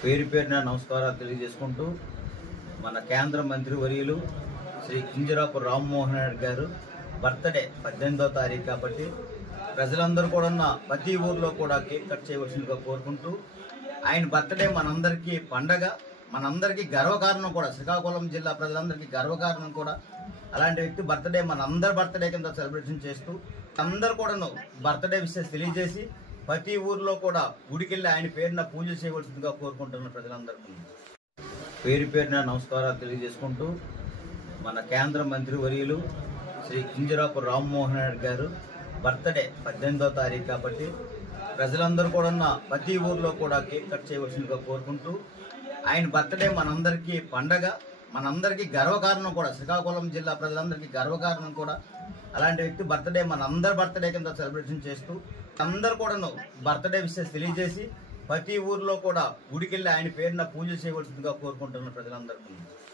పేరు పేరున నమస్కారాలు తెలియజేసుకుంటూ మన కేంద్ర మంత్రి వర్యులు శ్రీ కింజరాపు రామ్మోహన్ రెడ్డి గారు బర్త్డే 18వ తారీఖు కాబట్టి ప్రజలందరూ కూడా ప్రతి ఊర్లో కూడా కేక్ కట్ చేయవలసిందిగా కోరుకుంటూ ఆయన బర్త్డే మనందరికీ పండగ, మనందరికీ గర్వకారణం కూడా. శ్రీకాకుళం జిల్లా ప్రజలందరికీ గర్వకారణం కూడా. అలాంటి వ్యక్తి బర్త్డే మనందరి బర్త్డే కింద సెలబ్రేషన్ చేస్తూ అందరూ కూడా బర్త్డే విషయం తెలియజేసి ప్రతి ఊర్లో కూడా గుడికెళ్ళి ఆయన పేరున పూజలు చేయవలసిందిగా కోరుకుంటున్న ప్రజలందరికీ పేరు పేరున నమస్కారాలు తెలియజేసుకుంటూ మన కేంద్ర మంత్రి వర్యులు శ్రీ కింజరాపు రామ్మోహన్ రెడ్డి గారు బర్త్డే 18వ తారీఖు కాబట్టి ప్రజలందరూ కూడా ప్రతి ఊర్లో కూడా కేక్ కట్ చేయవలసిందిగా కోరుకుంటూ ఆయన బర్త్డే మనందరికీ పండగ, మనందరికీ గర్వకారణం కూడా. శ్రీకాకుళం జిల్లా ప్రజలందరికీ గర్వకారణం కూడా. అలాంటి వ్యక్తి బర్త్డే మనందరి బర్త్డే కింద సెలబ్రేషన్ చేస్తూ అందరూ కూడా బర్త్డే విషయం తెలియజేసి ప్రతి ఊర్లో కూడా గుడికెళ్ళి ఆయన పేరున పూజలు చేయవలసిందిగా కోరుకుంటున్న ప్రజలందరికీ